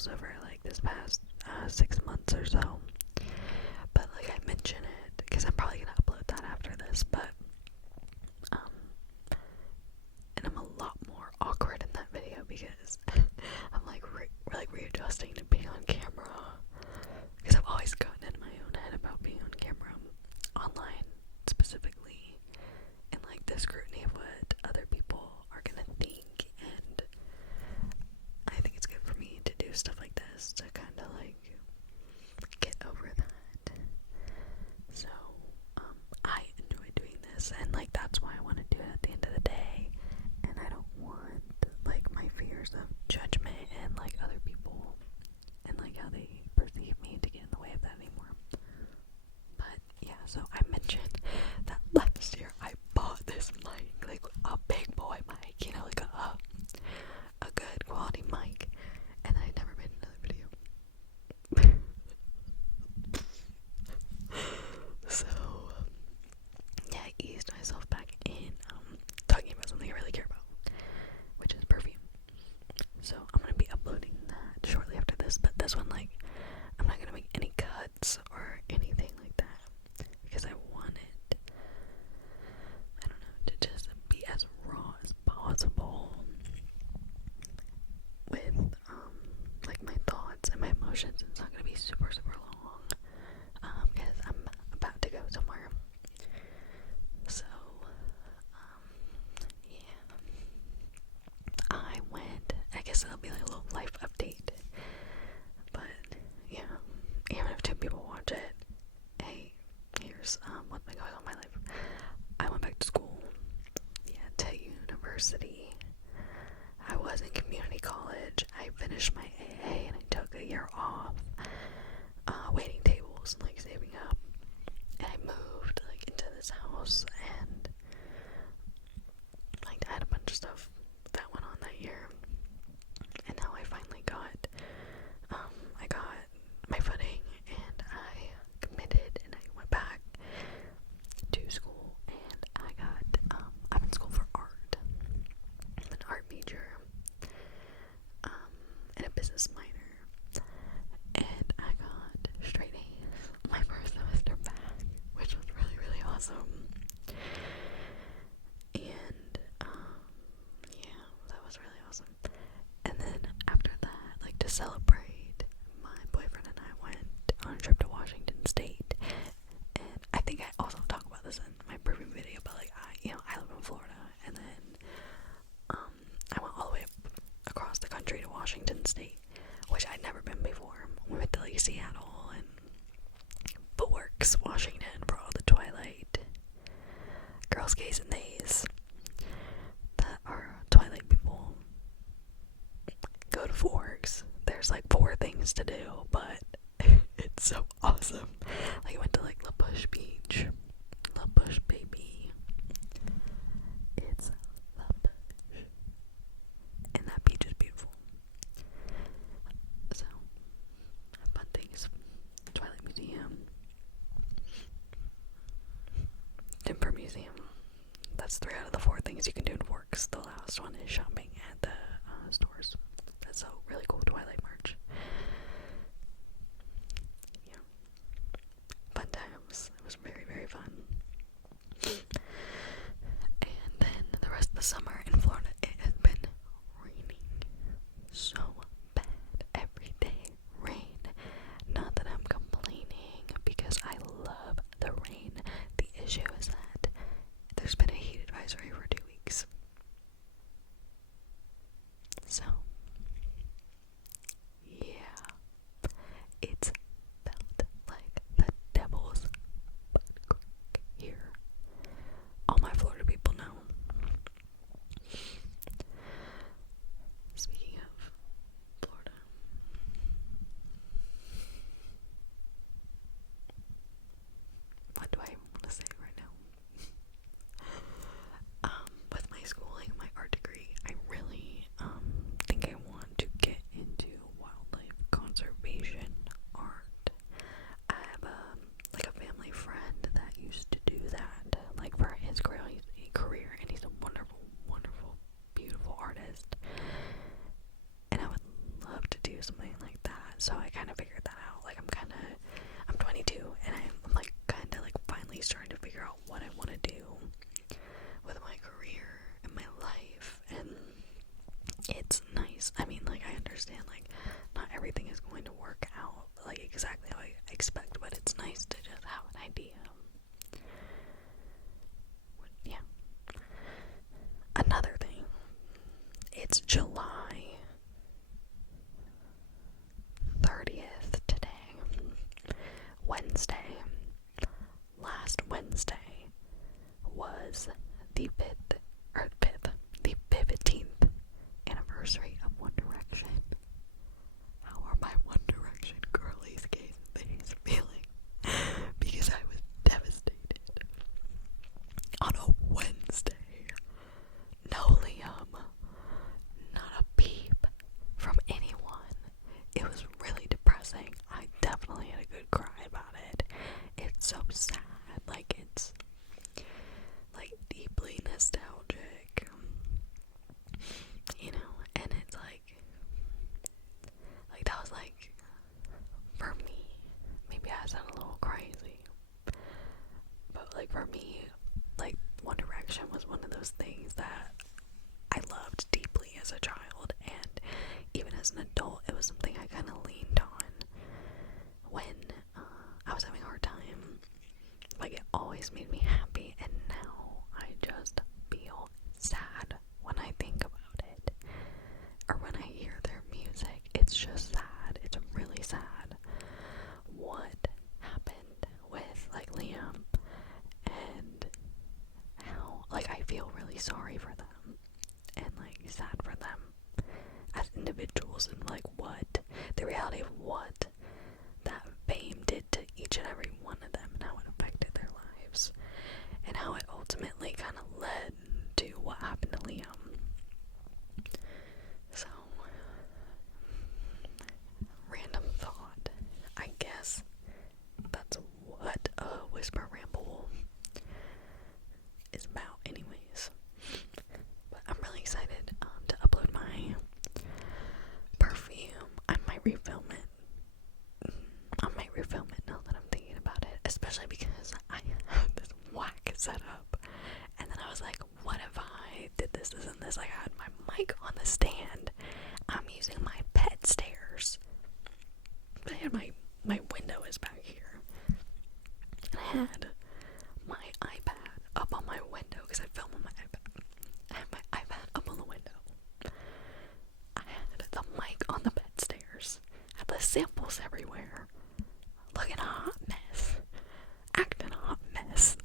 videos over like this past 6 months or so. But like I mention it because I'm probably gonna upload that after this, but and I'm a lot more awkward in that video because I'm like readjusting to being on camera, because I've always gotten in my own head about being on camera, online specifically, and like the scrutiny of what other people are gonna think. And I think it's good for me to do stuff like this to kind of like get over that. So I enjoy doing this, and like that's why I want to do it at the end of the day. And I don't want like my fears of judgment and like other people and like how they perceive me to get in the way of that anymore. But yeah, so I mentioned that last year I bought this mic, like a big boy mic, you know, like a good quality mic, and I never made another video. So yeah, I eased myself back in talking about something I really care about, which is perfume. So I'm gonna be uploading that shortly after this, but this one, like, I'm not gonna make any cuts or anything like that because I want it, I don't know, to just be as raw as possible with like my thoughts and my emotions. It's not gonna be super long because I'm about to go somewhere. So yeah, I guess it'll be like a little life update, but yeah, even if 2 people watch it, hey, here's what's been going on in my life. I went back to school, to university. I was in community college. I finished my AA and I took a year off, waiting tables and like saving up, and I moved like into this house, and like I had a bunch of stuff that went on that year, and now I finally got I got my footing, and I committed, and I went back to school, and I'm in school for art. I'm an art major, and a business minor, and I got straight A's my first semester back, which was really awesome. And yeah, that was really awesome. And then after that, like to celebrate, my boyfriend and I went on a trip to Washington State. And I think I also talk about this in my previous video, but like I live in Florida, and then I went all the way up across the country to Washington State, which I'd never been before. We went to like Seattle and Bulwark's, Washington, for all the Twilight girls, gays, and theys that are Twilight people. Go to Forks. There's like 4 things to do, but it's so awesome. Like I went to like La Bush Beach. La Bush, baby. It's La Bush. And that beach is beautiful. So, fun things. Twilight Museum. Timber Museum. That's 3 out of the 4 things you can do in Forks. The last one is shopping at the stores. That's so really cool Twilight merch. Yeah. Fun times. It was very fun. And then the rest of the summer in Florida, it has been raining so bad. Every day rain. Not that I'm complaining, because I love the rain. The issue is that there's been a heat advisory for 2 weeks. So, yeah, it's felt like the devil's butt crack here. All my Florida people know. Speaking of Florida, what do I want to say right now? With my schooling, my art degree, I really think I want to get into wildlife conservation art. I have a family friend that used to do that, like for his career, and he's a wonderful, beautiful artist. And I would love to do something like so I kind of figured that out. Like, I'm 22, and I'm like kind of like finally starting to figure out what I want to do with my career and my life, and it's nice. I mean, like, I understand, like, not everything is going to work out like exactly how I expect, but it's nice to just have an idea. Yeah. Another thing, it's July 30th today, Wednesday. Last Wednesday was the 15th anniversary of One Direction. How are my One Direction girlies days feeling? Because I was devastated. On a Wednesday, no Liam, not a peep from anyone. It was really depressing. I definitely had a good cry about it. It's so sad. Like, it's like deeply nostalgic, you know, and it's like that was like, for me, maybe I sound a little crazy, but like for me, like One Direction was one of those things that I loved deeply as a child, and even as an adult, it was something I kind of leaned on when I was having a hard time. Like, it always made me happy, and now I just feel sad when I think about it, or when I hear their music. It's just sad. It's really sad what happened with, like, Liam, and how, like, I feel really sorry for them, and, like, sad for them as individuals, and, like, what, the reality of what that fame did to each and every one of them, and how it affected their lives, and how it ultimately kind of led to what happened to Liam. So, random thought. I guess that's what a Whisper Ramble is about anyways. But I'm really excited to upload my perfume. I might refilm it. Now that I'm thinking about it, especially because I have this whack setup, and then I was like, what if I did this and this? I had my mic on the stand, I'm using my pet stairs, but I had my window is back here, and I had my iPad up on my window, because I film on my iPad. I had my iPad up on the window, I had the mic on the bed stairs, I had the samples everywhere, looking a hot mess, acting a hot mess.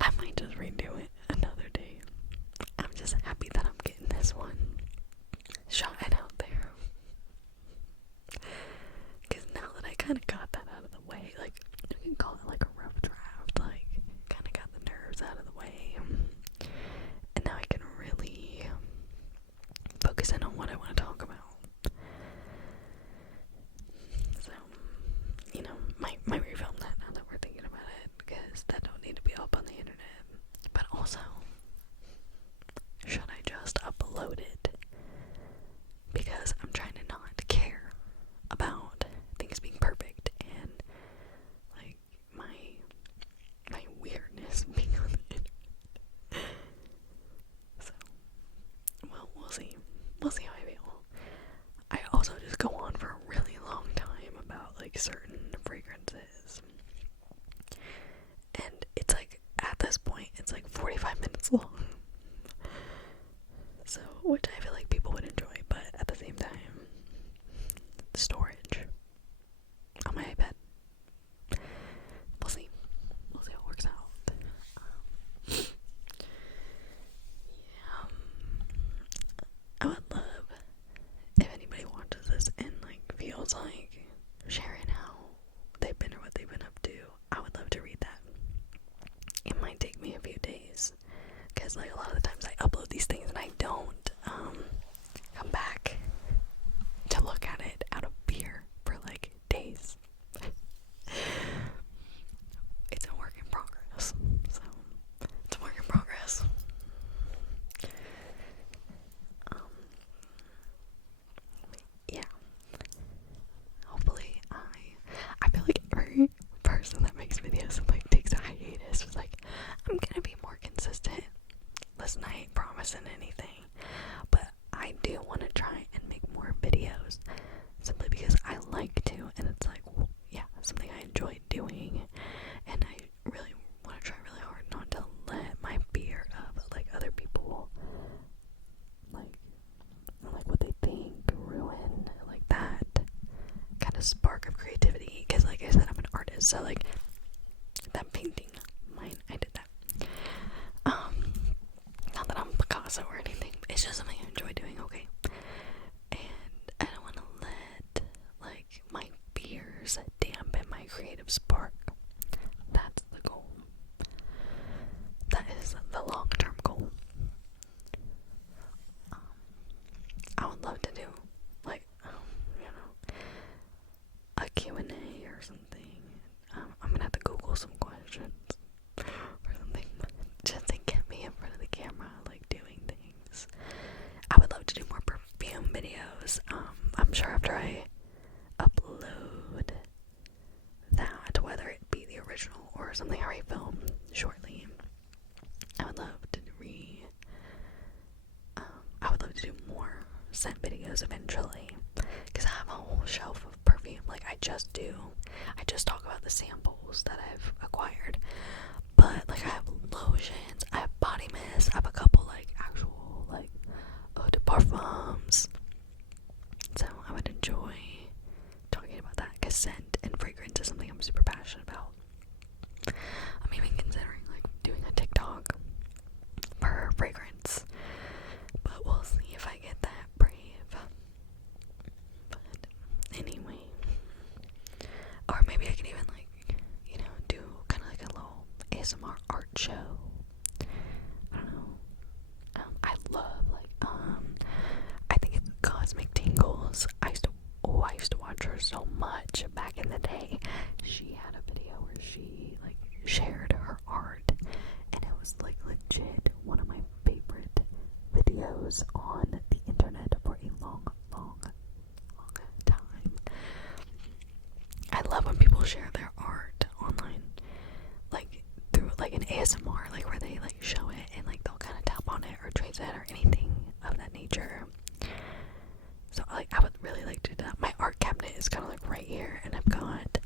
I might just redo it another day. I'm just happy that I'm getting this one shot out there, because now that I kind of got that out of the way, like, you can call it like a rough draft, like, kind of got the nerves out of the way, and now I can really focus in on what I want to talk about. So, you know, might refilm that now that we're thinking about it, because that don't need to be up on the internet. But also, should I just upload it? Because I'm trying to not care about things being perfect, and like my weirdness being on the internet. So, well, we'll see. We'll see how I feel. I also just go on for a really long time about, like, certain fragrances, and it's like, at this point, it's like 45 minutes long, so, which I feel like people would enjoy, but at the same time, storage on my iPad. We'll see how it works out. Yeah, I would love if anybody watches this and, like, feels like sharing how they've been or what they've been up to. I would love to read that. It might take me a few days, because, like, a lot of the times I upload these things and I don't come back to look at it out of fear for, like, days. It's a work in progress, so it's a work in progress. and I ain't promising anything, but I do want to try and make more videos simply because I like to, and it's like, well, yeah, something I enjoy doing, and I really want to try really hard not to let my fear of like other people like what they think ruin like that kind of spark of creativity, because like I said, I'm an artist, so like that painting mine, I did that. Not that I'm Picasso or anything, it's just something I enjoy doing, okay? And I don't want to let like my fears dampen my creative spark. That's the goal. That is the long-term goal. I would love to do like you know, a Q&A or something. I'm gonna have to Google some questions or something just to get me in front of the camera, like doing things. I would love to do more perfume videos. I'm sure after I upload that, whether it be the original or something I already filmed shortly, I would love to do more scent videos eventually, because I have a whole shelf of perfume. Like I just talk about the samples that I've acquired, but like I have lotions, I have body mist, I have a couple like actual like eau de parfums, so I would enjoy talking about that, because scent and fragrance is something I'm super passionate about. I'm even considering like doing a TikTok for fragrance, but we'll see if I get that brave. But anyway, or maybe I could even like, you know, do kind of like a little ASMR art show. I don't know. I love like I think it's Cosmic Tingles. I used to watch her so much back in the day. She had a video where she like shared her art, and it was like legit one of my favorite videos on the internet for a long time. I love when people share their art online, like through like an ASMR, like where they like show it and like they'll kind of tap on it or trace it or anything of that nature. So like I would really like to do that. My art cabinet is kind of like right here, and I've got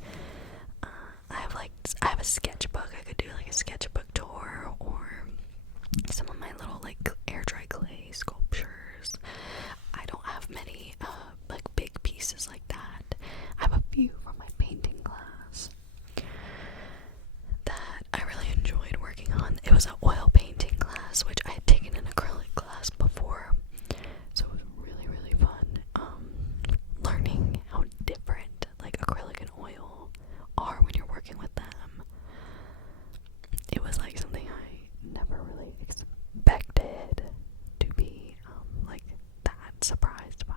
I have a sketchbook. I could do like a sketchbook tour, or some of my little like air dry clay sculptures. I don't have many like big pieces like that. I have a few from my painting class that I really enjoyed working on. It was an oil painting class, which I had taken an acrylic class before, so it was really fun learning how different like acrylic and oil are when you're working with them. It was like something I never really expected to be like that surprised by,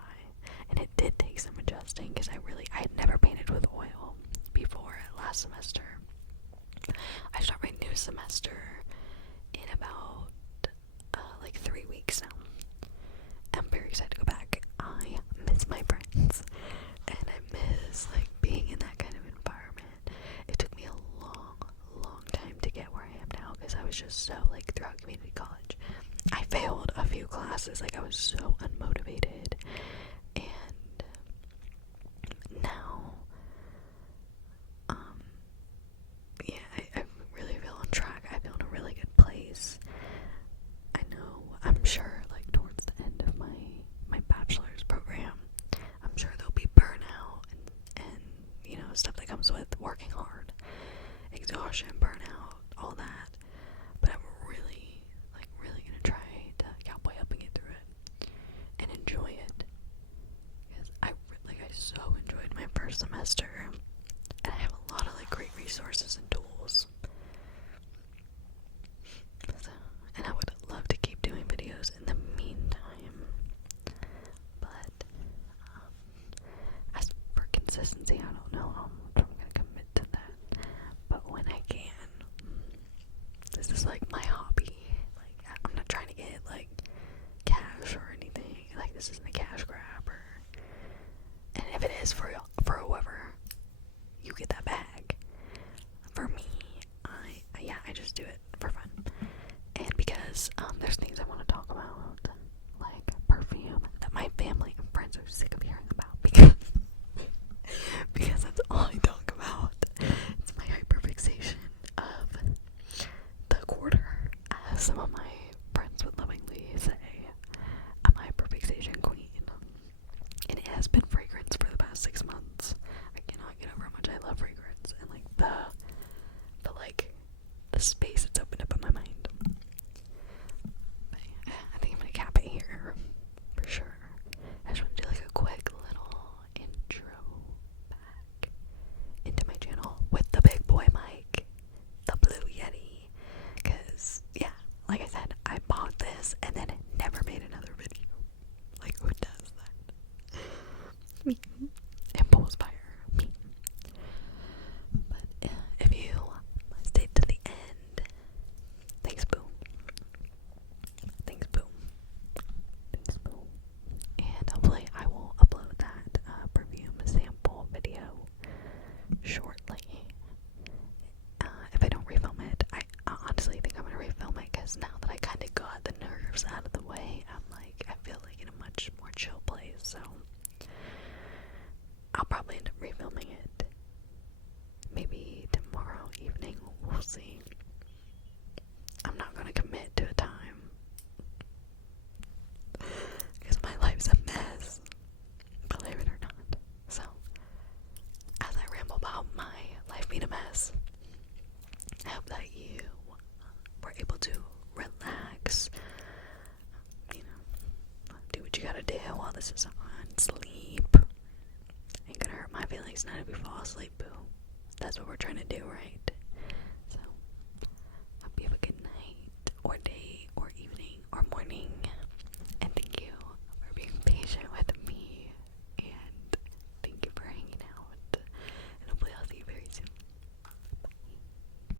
and it did take some adjusting, because I had never painted with oil before last semester. I start my new semester in about like 3 weeks now. I'm very excited to go back. I miss my friends, and I miss like being in that kind of environment. It took me a long time to get where I am now, because I was just so like throughout community college, I failed a few classes. Like I was so unmotivated, and now yeah, I really feel on track. I feel in a really good place. I know, I'm sure like towards the end of my bachelor's program, I'm sure there'll be burnout and you know, stuff that comes with working hard, exhaustion, burnout, all that, but I'm really gonna try to cowboy up and get through it and enjoy mess and then never made another video. Like, who does that? Me. Impulse buyer. Me. But if you stayed to the end, thanks, boo. Thanks, boo. Thanks, boo. And hopefully I will upload that perfume sample video shortly. If I don't refilm it, I honestly think I'm gonna refilm it because now that I kind of got the nerves out of the way, I feel like in a much more chill place. So I'll probably end up refilming it. Maybe tomorrow evening. We'll see. I'm not gonna commit to a time because my life's a mess, believe it or not. So as I ramble about my life being a mess, I hope that you were able to relax, do what you gotta do while this is on. Sleep. Ain't gonna hurt my feelings not if you fall asleep, boo. That's what we're trying to do, right?